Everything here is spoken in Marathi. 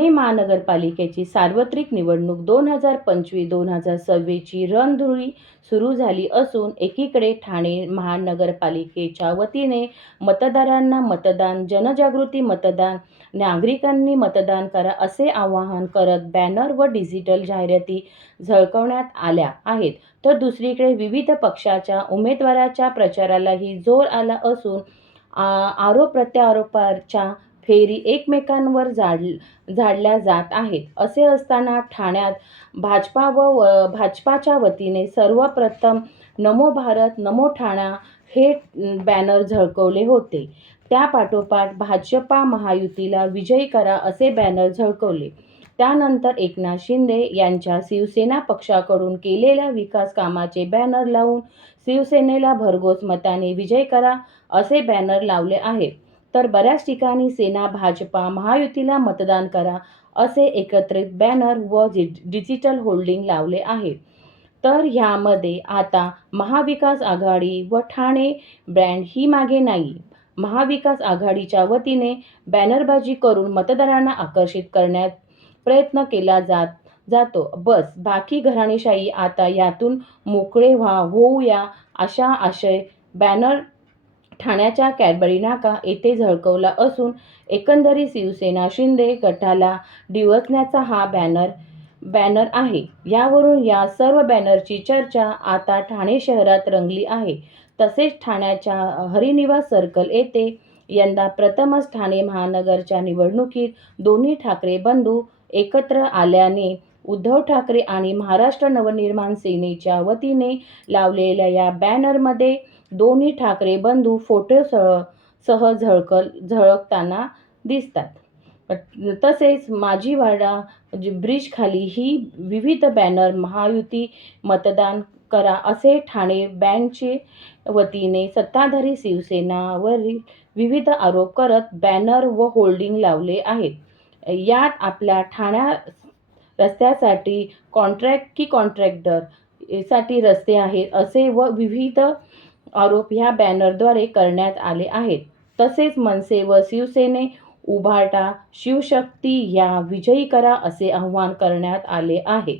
ठाणे महानगरपालिकेची सार्वत्रिक निवडणूक दोन हजार पंचवीस दोन हजार सव्वीसची रणधुळी सुरू झाली असून एकीकडे ठाणे महानगरपालिकेच्या वतीने मतदारांना मतदान जनजागृती मतदान नागरिकांनी मतदान करा असे आवाहन करत बॅनर व डिजिटल जाहिराती झळकवण्यात आल्या आहेत. तर दुसरीकडे विविध पक्षाच्या उमेदवाराच्या प्रचारालाही जोर आला असून आरोप प्रत्यारोपाच्या फेरी एकमेकांवर झाड झाडल्या जात आहेत. असे असताना ठाण्यात भाजपा व व- भाजपाच्या वतीने सर्वप्रथम नमो भारत नमो ठाणा हे बॅनर झळकवले होते. त्यापाठोपाठ भाजपा महायुतीला विजयी करा असे बॅनर झळकवले. त्यानंतर एकनाथ शिंदे यांच्या शिवसेना पक्षाकडून केलेल्या विकास कामाचे बॅनर लावून शिवसेनेला भरघोस मताने विजय करा असे बॅनर लावले आहेत. तर बऱ्याच ठिकाणी सेना भाजपा महायुतीला मतदान करा असे एकत्रित बॅनर व जि डिजिटल होल्डिंग लावले आहेत तर ह्यामध्ये आता महाविकास आघाडी व ठाणे ब्रँड ही मागे नाही. महाविकास आघाडीच्या वतीने बॅनरबाजी करून मतदारांना आकर्षित करण्यात प्रयत्न केला जात जातो. बस बाकी घराणेशाही आता यातून मोकळे व्हा होऊया अशा आशय बॅनर ठाण्याच्या कॅडबरी नाका येथे झळकवला असून एकंदरीत शिवसेना शिंदे गटाला डिवचण्याचा हा बॅनर बॅनर आहे. यावरून या सर्व बॅनरची चर्चा आता ठाणे शहरात रंगली आहे. तसेच ठाण्याच्या हरिनिवास सर्कल येथे यंदा प्रथमच ठाणे महानगरच्या निवडणुकीत दोन्ही ठाकरे बंधू एकत्र आल्याने उद्धव ठाकरे आणि महाराष्ट्र नवनिर्माण सेनेच्या वतीने लावलेल्या या बॅनरमध्ये दोन्ही ठाकरे बंधू फोटोसह सह झळकल झळकताना दिसतात. तसेच माजीवाडा ब्रिजखाली ही विविध बॅनर महायुती मतदान करा असे ठाणे बँडचे वतीने सत्ताधारी शिवसेनावरील विविध आरोप करत बॅनर व होल्डिंग लावले आहेत. यात आपल्या ठाण्या रस्त्यासाठी कॉन्ट्रॅक्ट की कॉन्ट्रॅक्टरसाठी रस्ते आहेत असे व विविध आरोप ह्या बॅनरद्वारे करण्यात आले आहेत. तसेच मनसे व शिवसेने उभाटा शिवशक्ती या विजयी करा असे आवाहन करण्यात आले आहे.